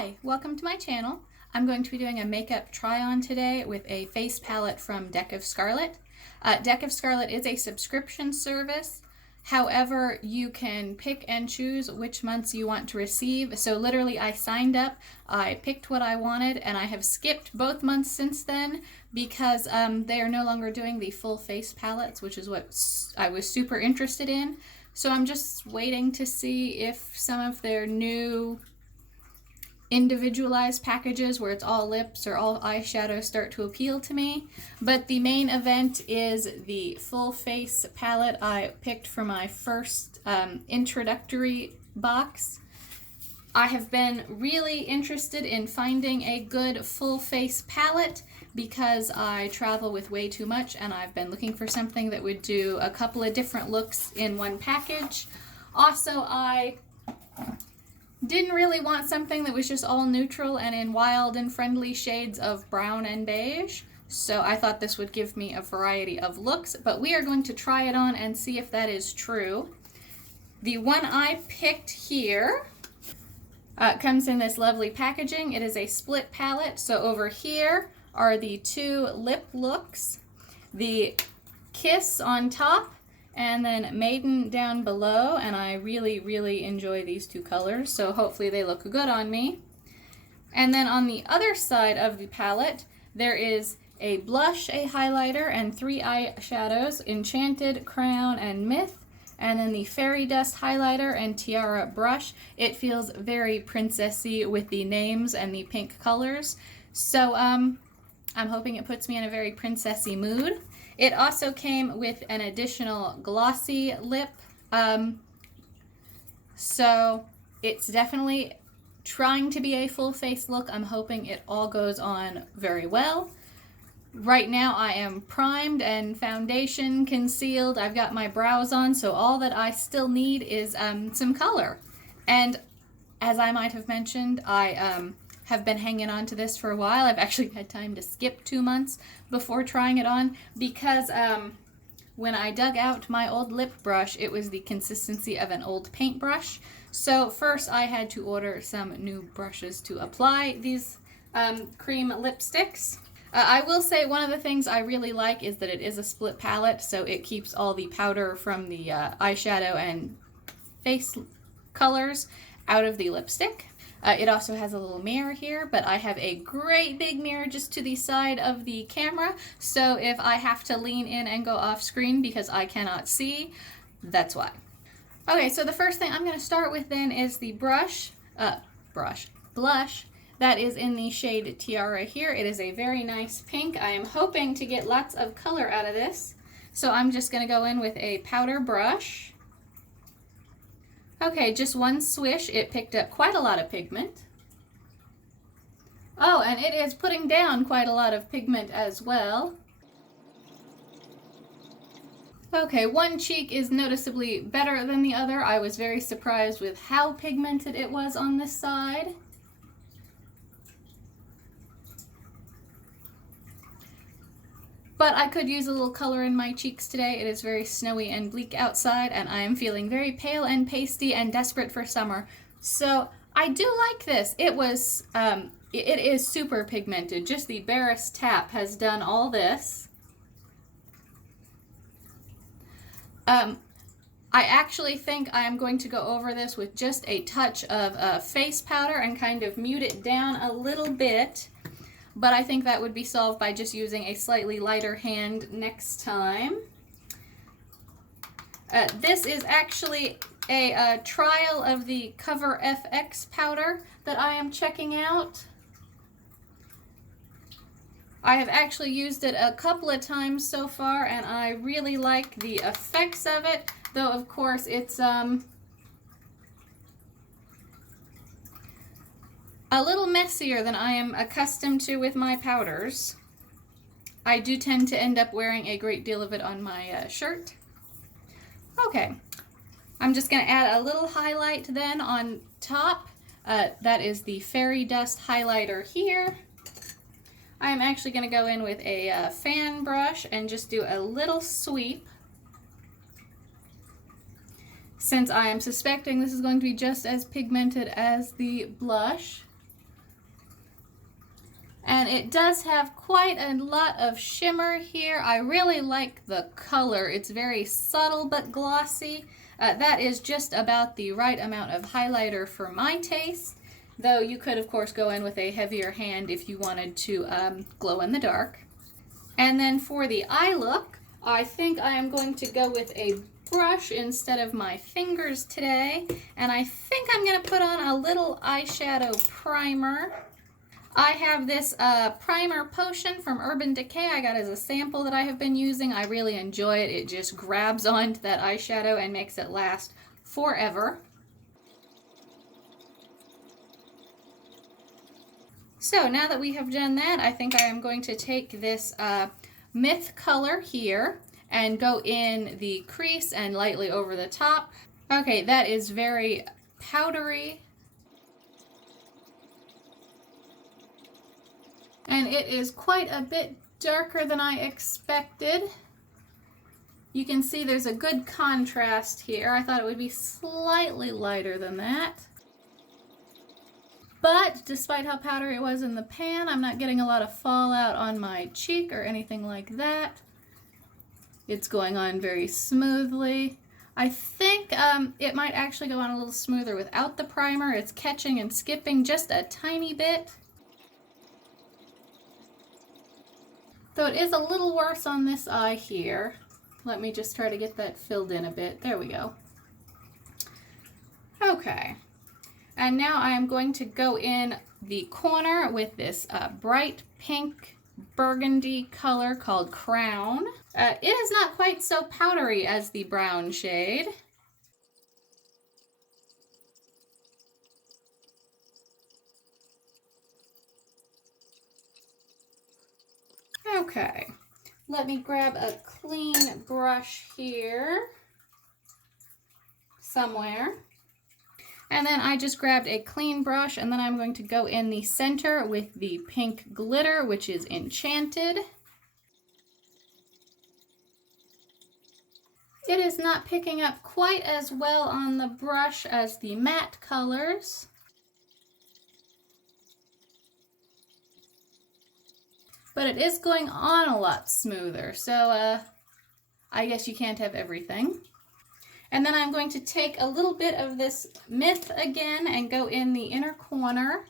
Hi, welcome to my channel. I'm going to be doing a makeup try-on today with a face palette from Deck of Scarlet. Deck of Scarlet is a subscription service. However, you can pick and choose which months you want to receive. So literally I signed up, I picked what I wanted, and I have skipped both months since then because they are no longer doing the full face palettes, which is what I was super interested in. So I'm just waiting to see if some of their new individualized packages where it's all lips or all eyeshadow start to appeal to me. But the main event is the full face palette I picked for my first introductory box. I have been really interested in finding a good full face palette because I travel with way too much and I've been looking for something that would do a couple of different looks in one package. Also, I didn't really want something that was just all neutral and in wild and friendly shades of brown and beige, so I thought this would give me a variety of looks, but we are going to try it on and see if that is true. The one I picked here comes in this lovely packaging. It is a split palette, so over here are the two lip looks, the Kiss on top, and then Maiden down below, and I really enjoy these two colors, so hopefully they look good on me. And then on the other side of the palette, there is a blush, a highlighter, and three eyeshadows, Enchanted, Crown, and Myth, and then the Fairy Dust highlighter and Tiara brush. It feels very princessy with the names and the pink colors, so I'm hoping it puts me in a very princessy mood. It also came with an additional glossy lip, so it's definitely trying to be a full face look. I'm hoping it all goes on very well. Right now I am primed and foundation concealed. I've got my brows on, so all that I still need is some color. And as I might have mentioned, I have been hanging on to this for a while. I've actually had time to skip 2 months before trying it on because when I dug out my old lip brush, it was the consistency of an old paintbrush. So first I had to order some new brushes to apply these cream lipsticks. I will say one of the things I really like is that it is a split palette, so it keeps all the powder from the eyeshadow and face colors out of the lipstick. It also has a little mirror here, but I have a great big mirror just to the side of the camera, so if I have to lean in and go off screen because I cannot see, that's why. Okay, so the first thing I'm going to start with then is the blush that is in the shade Tiara here. It is a very nice pink. I am hoping to get lots of color out of this, so I'm just going to go in with a powder brush. Okay, just one swish, it picked up quite a lot of pigment. Oh, and it is putting down quite a lot of pigment as well. Okay, one cheek is noticeably better than the other. I was very surprised with how pigmented it was on this side. But I could use a little color in my cheeks today. It is very snowy and bleak outside, and I am feeling very pale and pasty and desperate for summer. So I do like this. It is super pigmented. Just the barest tap has done all this. I actually think I am going to go over this with just a touch of face powder and kind of mute it down a little bit. But I think that would be solved by just using a slightly lighter hand next time. This is actually a trial of the Cover FX powder that I am checking out. I have actually used it a couple of times so far, and I really like the effects of it, though of course it's a little messier than I am accustomed to with my powders. I do tend to end up wearing a great deal of it on my shirt. Okay, I'm just going to add a little highlight then on top. That is the Fairy Dust highlighter here. I am actually going to go in with a fan brush and just do a little sweep. Since I am suspecting this is going to be just as pigmented as the blush, And it does have quite a lot of shimmer here. I really like the color. It's very subtle but glossy. That is just about the right amount of highlighter for my taste. Though you could, of course, go in with a heavier hand if you wanted to glow in the dark. And then for the eye look, I think I am going to go with a brush instead of my fingers today. And I think I'm going to put on a little eyeshadow primer. I have this primer potion from Urban Decay I got as a sample that I have been using. I really enjoy it. It just grabs onto that eyeshadow and makes it last forever. So now that we have done that, I think I am going to take this Myth color here and go in the crease and lightly over the top. Okay, that is very powdery. And it is quite a bit darker than I expected. You can see there's a good contrast here. I thought it would be slightly lighter than that. But despite how powdery it was in the pan, I'm not getting a lot of fallout on my cheek or anything like that. It's going on very smoothly. I think it might actually go on a little smoother without the primer. It's catching and skipping just a tiny bit. So it is a little worse on this eye here. Let me just try to get that filled in a bit. There we go. Okay. And now I am going to go in the corner with this bright pink burgundy color called Crown. It is not quite so powdery as the brown shade. Okay, let me grab a clean brush here somewhere. And then I just grabbed a clean brush, and then I'm going to go in the center with the pink glitter, which is Enchanted. It is not picking up quite as well on the brush as the matte colors. But it is going on a lot smoother, so I guess you can't have everything. And then I'm going to take a little bit of this Myth again and go in the inner corner.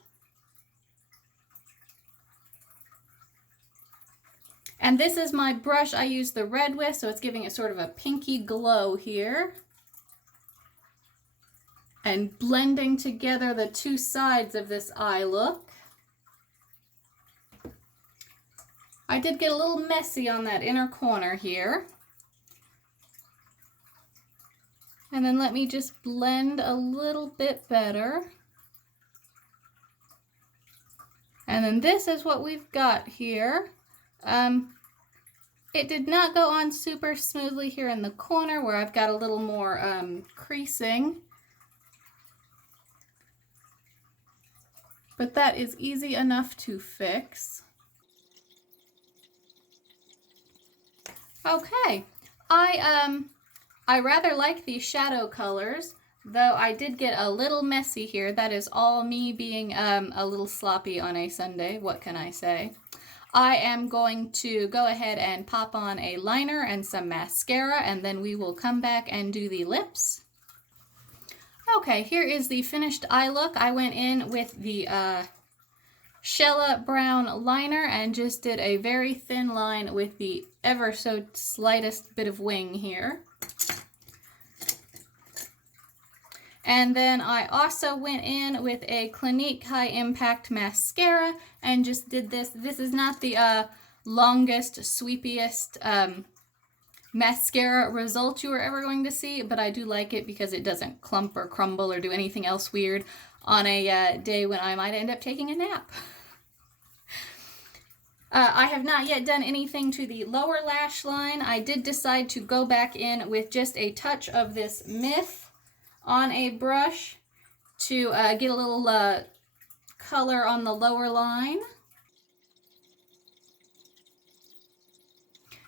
And this is my brush I use the red with, so it's giving it sort of a pinky glow here. And blending together the two sides of this eye look. I did get a little messy on that inner corner here. And then let me just blend a little bit better. And then this is what we've got here. It did not go on super smoothly here in the corner where I've got a little more creasing. But that is easy enough to fix. Okay, I rather like these shadow colors, though I did get a little messy here. That is all me being a little sloppy on a Sunday. What can I say? I am going to go ahead and pop on a liner and some mascara, and then we will come back and do the lips. Okay, here is the finished eye look. I went in with the Shella Brown liner and just did a very thin line with the ever so slightest bit of wing here. And then I also went in with a Clinique High Impact Mascara and just did this. This is not the longest, sweepiest mascara result you are ever going to see, but I do like it because it doesn't clump or crumble or do anything else weird on a day when I might end up taking a nap. I have not yet done anything to the lower lash line. I did decide to go back in with just a touch of this Myth on a brush to get a little color on the lower line.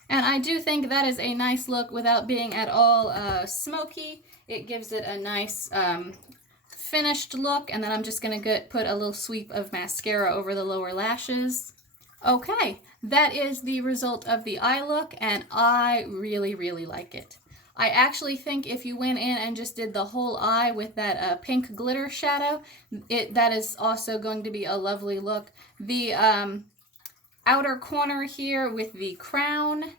And I do think that is a nice look without being at all smoky. It gives it a nice finished look, and then I'm just going to put a little sweep of mascara over the lower lashes. Okay, that is the result of the eye look, and I really, really like it. I actually think if you went in and just did the whole eye with that pink glitter shadow, that is also going to be a lovely look. The outer corner here with the crown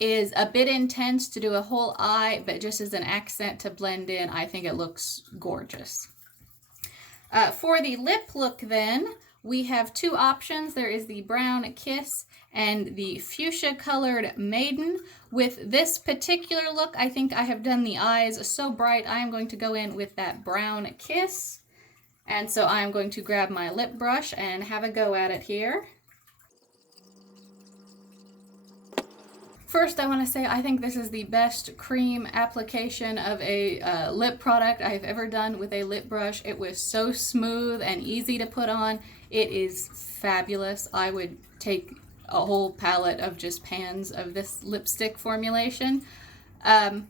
is a bit intense to do a whole eye, but just as an accent to blend in, I think it looks gorgeous. For the lip look then, we have two options. There is the Brown Kiss and the Fuchsia Colored Maiden. With this particular look, I think I have done the eyes so bright, I am going to go in with that Brown Kiss. And so I'm going to grab my lip brush and have a go at it here. First, I want to say I think this is the best cream application of a lip product I've ever done with a lip brush. It was so smooth and easy to put on. It is fabulous. I would take a whole palette of just pans of this lipstick formulation. And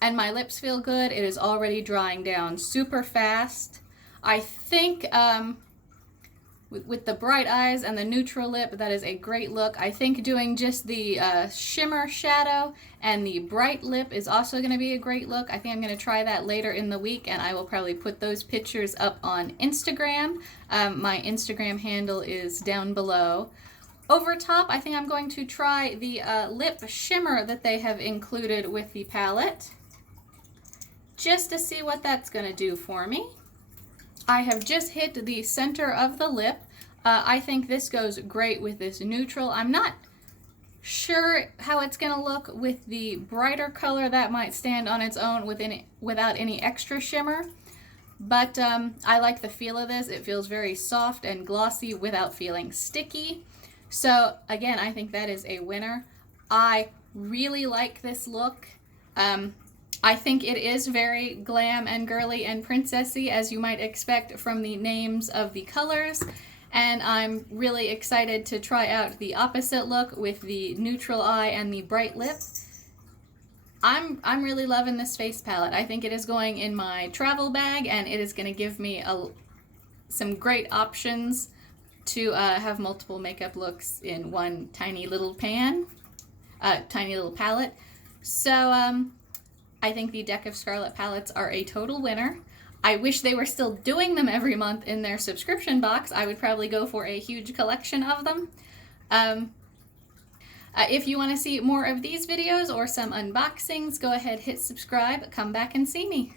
my lips feel good. It is already drying down super fast. I think with the bright eyes and the neutral lip, that is a great look. I think doing just the shimmer shadow and the bright lip is also going to be a great look. I think I'm going to try that later in the week, and I will probably put those pictures up on Instagram. My Instagram handle is down below. Over top, I think I'm going to try the lip shimmer that they have included with the palette, just to see what that's going to do for me. I have just hit the center of the lip. I think this goes great with this neutral. I'm not sure how it's going to look with the brighter color. That might stand on its own without any extra shimmer. But I like the feel of this. It feels very soft and glossy without feeling sticky. So again, I think that is a winner. I really like this look. I think it is very glam and girly and princessy, as you might expect from the names of the colors. And I'm really excited to try out the opposite look with the neutral eye and the bright lip. I'm really loving this face palette. I think it is going in my travel bag, and it is going to give me some great options to have multiple makeup looks in one tiny little palette. So I think the deck of Scarlet palettes are a total winner. I wish they were still doing them every month in their subscription box. I would probably go for a huge collection of them. If you want to see more of these videos or some unboxings, go ahead, hit subscribe, come back and see me.